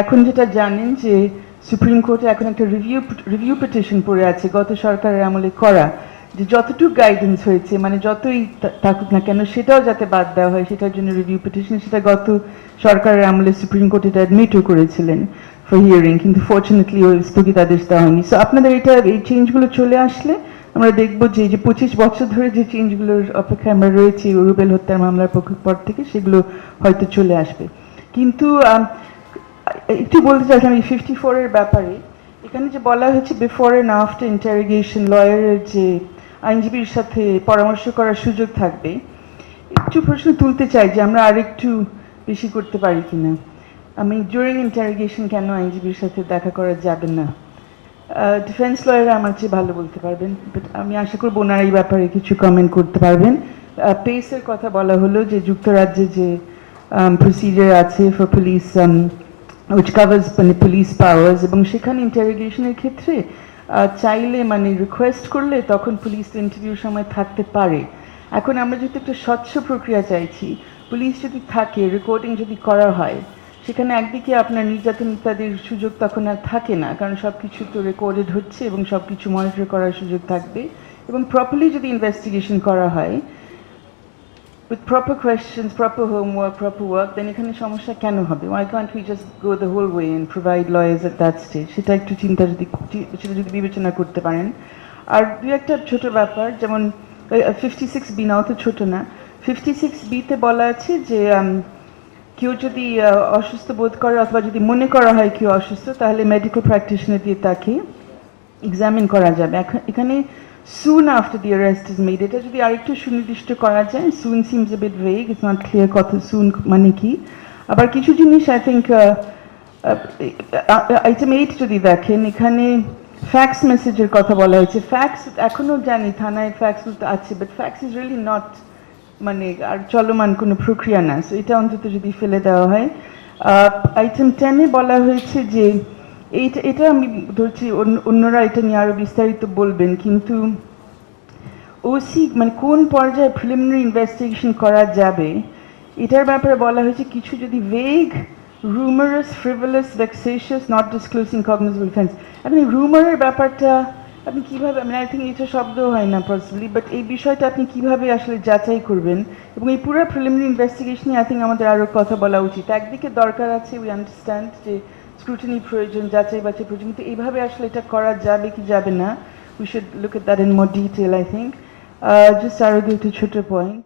এখন যেটা জানেন যে সুপ্রিম কোর্টে এখন একটা রিভিউ পিটিশন পড়ে আছে গত সরকারের আমলে করা, যে যতটুকু গাইডেন্স হয়েছে মানে যতই থাকুক না কেন সেটাও যাতে বাদ দেওয়া হয় সেটার জন্য রিভিউ পিটিশন, সেটা গত সরকারের আমলে সুপ্রিম কোর্ট এটা অ্যাডমিটও করেছিলেন ফর হিয়ারিং, কিন্তু ফর্চুনেটলি ওই স্থগিতাদেশ দেওয়া হয়নি। সো আপনাদের এই চেঞ্জগুলো চলে আসলে আমরা দেখবো যে 25 বছর ধরে যে চেঞ্জগুলোর অপেক্ষায় আমরা রয়েছি রুবেল হত্যার মামলার পর থেকে সেগুলো হয়তো চলে আসবে। কিন্তু একটু বলতে চাইছিলাম এই 54 এর ব্যাপারে। এখানে যে বলা হয়েছে বিফোর এন্ড আফটার ইন্টারোগেশন লয়ারের যে আইনজীবীর সাথে পরামর্শ করার সুযোগ থাকবে, একটু প্রশ্ন তুলতে চাই যে আমরা আরেকটু বেশি করতে পারি কিনা। আমি ডিউরিং ইন্টারোগেশন কেন আইনজীবীর সাথে দেখা করা যাবে না? ডিফেন্স লয়াররা আমার চেয়ে ভালো বলতে পারবেন, বাট আমি আশা করব ওনারা এই ব্যাপারে কিছু কমেন্ট করতে পারবেন। পেসের কথা বলা হলো যে যুক্তরাজ্যে যে প্রসিডিওর আছে ফর পুলিশ which covers মানে পুলিশ পাওয়ার্স, এবং সেখানে ইন্টারোগেশনের ক্ষেত্রে চাইলে মানে রিকোয়েস্ট করলে তখন পুলিশ ইন্টারভিউর সময় থাকতে পারে। এখন আমরা যেহেতু একটা স্বচ্ছ প্রক্রিয়া চাইছি, পুলিশ যদি থাকে রেকর্ডিং যদি করা হয় সেখানে একদিকে আপনার নির্যাতন ইত্যাদির সুযোগ তখন আর থাকে না, কারণ সব কিছু তো রেকর্ডেড হচ্ছে এবং সব কিছু মনিটর করার সুযোগ থাকবে। এবং প্রপারলি যদি ইনভেস্টিগেশন করা হয় with proper questions, proper homework, proper work, then এখানে সমস্যা কেন হবে? Why can't we just go the whole way and provide lawyers at that stage? সেটা একটু সেটা যদি বিবেচনা করতে পারেন। আর দু একটা ছোট ব্যাপার, যেমন 56B নাও তো ছোট না, 56Bতে বলা আছে যে কেউ যদি অসুস্থ বোধ করে অথবা যদি মনে করা হয় কেউ অসুস্থ তাহলে মেডিকেল প্র্যাকটিশনার দিয়ে তাকে এক্সামিন করা যাবে। এখানে soon after the arrest is made, এটা যদি আরেকটু সুনির্দিষ্ট করা যায়, soon seems a bit vague, it's not clear কত soon মানে কি। আবার কিছু জিনিস আই থিঙ্ক আইটেম 8 যদি দেখেন এখানে ফ্যাক্স মেসেজের কথা বলা হয়েছে। ফ্যাক্স এখনো জানি থানায় ফ্যাক্স আছে, but fax is really not মানে আর চলমান কোনো প্রক্রিয়া না, সো এটা অন্তত যদি ফেলে দেওয়া হয়। আইটেম 10-এ বলা হয়েছে যে এটা আমি ধরছি অন্যরা এটা নিয়ে আরো বিস্তারিত বলবেন, কিন্তু ওসি মানে কোন পর্যায়ে প্রিলিমিনারি ইনভেস্টিগেশন করা যাবে এটার ব্যাপারে বলা হয়েছে কিছু যদি vague, rumourous, frivolous, vexatious, not disclosing cognizable offence. আপনি রুমারের ব্যাপারটা আপনি কীভাবে, মানে আই থিঙ্ক এটা শব্দ হয় না পসিবলি, বাট এই বিষয়টা আপনি কীভাবে আসলে যাচাই করবেন? এবং এই পুরো প্রিলিমিনারি ইনভেস্টিগেশনে আই থিঙ্ক আমাদের আরও কথা বলা উচিত। একদিকে দরকার আছে, উই আন্ডারস্ট্যান্ড যে স্ক্রুটিনি প্রয়োজন, যাচাই বাছাই প্রয়োজন, কিন্তু এইভাবে আসলে এটা করা যাবে কি যাবে না, we should look at that in more detail I think. Just আরও দুটো ছোটো পয়েন্ট।